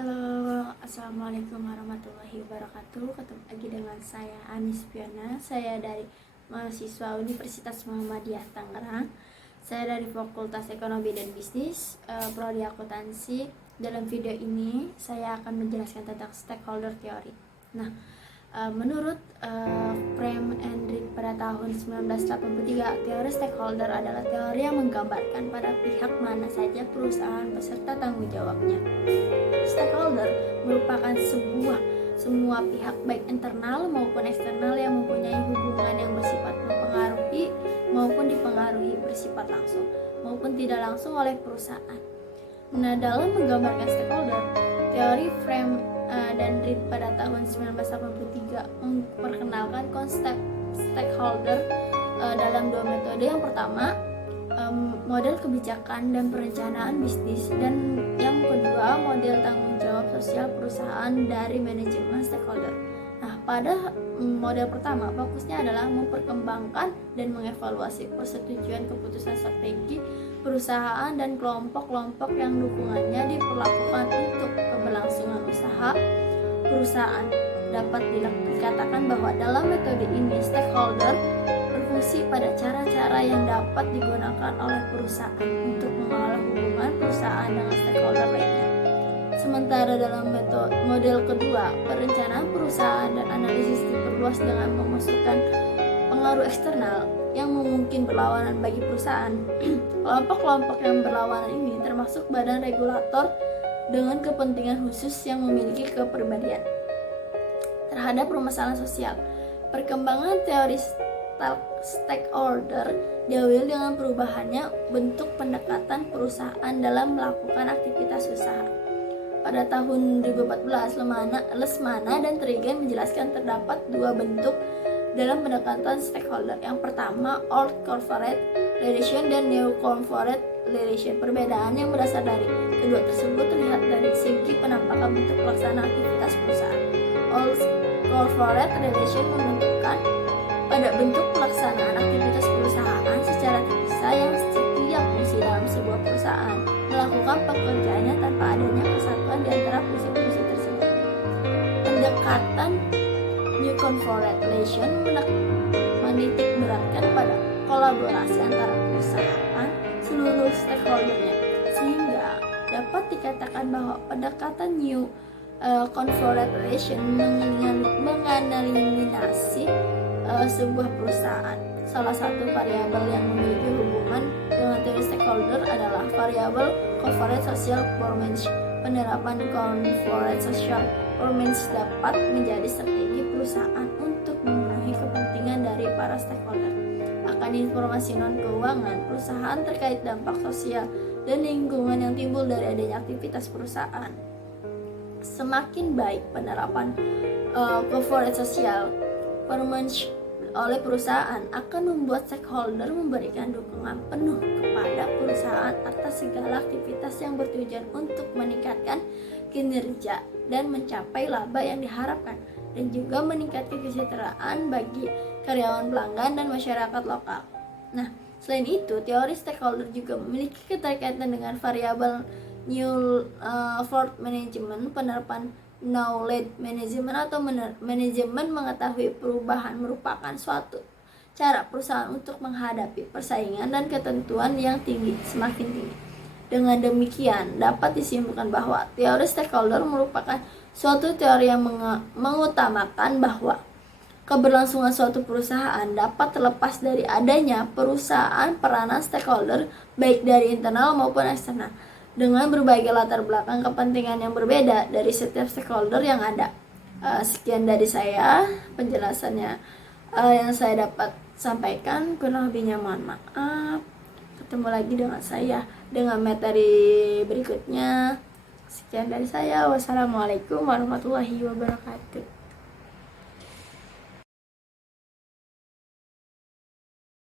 Halo, assalamualaikum warahmatullahi wabarakatuh. Ketemu lagi dengan saya Anis Piana. Saya dari mahasiswa Universitas Muhammadiyah Tangerang. Saya dari Fakultas Ekonomi dan Bisnis, prodi akuntansi. Dalam video ini saya akan menjelaskan tentang stakeholder theory. Nah, menurut Frame and Reed pada tahun 1983, teori stakeholder adalah teori yang menggambarkan pada pihak mana saja perusahaan beserta tanggung jawabnya. Stakeholder merupakan semua pihak baik internal maupun eksternal yang mempunyai hubungan yang bersifat mempengaruhi maupun dipengaruhi bersifat langsung maupun tidak langsung oleh perusahaan. Nah, dalam menggambarkan stakeholder, teori Frame dan Reed pada tahun 1983 memperkenalkan konsep stakeholder dalam dua metode. Yang pertama, model kebijakan dan perencanaan bisnis, dan yang kedua, model tanggung jawab sosial perusahaan dari manajemen stakeholder. Nah, pada model pertama, fokusnya adalah memperkembangkan dan mengevaluasi persetujuan keputusan strategi perusahaan dan kelompok-kelompok yang dukungannya diperlakukan untuk keberlangsungan usaha perusahaan. Dapat dikatakan bahwa dalam metode ini, stakeholder berfungsi pada cara-cara yang dapat digunakan oleh perusahaan untuk mengelola hubungan perusahaan dengan stakeholder lainnya. Sementara dalam model kedua, perencanaan perusahaan dan analisis diperluas dengan memasukkan pengaruh eksternal yang mungkin berlawanan bagi perusahaan. Kelompok-kelompok yang berlawanan ini termasuk badan regulator dengan kepentingan khusus yang memiliki kepribadian terhadap permasalahan sosial. Perkembangan teori stakeholder diawali dengan perubahannya bentuk pendekatan perusahaan dalam melakukan aktivitas usaha. Pada tahun 2014, Lesmana dan Trigen menjelaskan terdapat dua bentuk dalam pendekatan stakeholder. Yang pertama, Old Corporate Relation dan New Corporate Relation. Perbedaan yang berasal dari kedua tersebut terlihat dari segi penampakan bentuk pelaksanaan aktivitas perusahaan. Old Corporate Relation menentukan pada bentuk pelaksanaan aktivitas perusahaan secara terpisah yang setiap fungsi dalam sebuah perusahaan melakukan pekerjaannya tanpa adanya kesatuan di antara fungsi-fungsi tersebut. Pendekatan New Corporate Relation menitik beratkan pada kolaborasi antara perusahaan seluruh stakeholdernya, sehingga dapat dikatakan bahwa pendekatan New Corporate Relation mengeliminasi sebuah perusahaan. Salah satu variabel yang memiliki hubungan dengan teori stakeholder adalah variabel corporate social performance. Penerapan corporate social performance dapat menjadi strategi perusahaan untuk memenuhi kepentingan dari para stakeholder akan informasi non-keuangan perusahaan terkait dampak sosial dan lingkungan yang timbul dari adanya aktivitas perusahaan. Semakin baik penerapan corporate social performance oleh perusahaan akan membuat stakeholder memberikan dukungan penuh kepada perusahaan atas segala aktivitas yang bertujuan untuk meningkatkan kinerja dan mencapai laba yang diharapkan, dan juga meningkatkan kesejahteraan bagi karyawan, pelanggan, dan masyarakat lokal. Nah, selain itu, teori stakeholder juga memiliki keterkaitan dengan variabel New Work Management. Penerapan knowledge management atau manajemen mengetahui perubahan merupakan suatu cara perusahaan untuk menghadapi persaingan dan ketentuan yang semakin tinggi. Dengan demikian, dapat disimpulkan bahwa teori stakeholder merupakan suatu teori yang mengutamakan bahwa keberlangsungan suatu perusahaan dapat terlepas dari adanya peranan stakeholder baik dari internal maupun eksternal, dengan berbagai latar belakang kepentingan yang berbeda dari setiap stakeholder yang ada. Sekian dari saya penjelasannya yang saya dapat sampaikan. Kurang lebihnya mohon maaf. Ketemu lagi dengan saya dengan materi berikutnya. Sekian dari saya. Wassalamualaikum warahmatullahi wabarakatuh.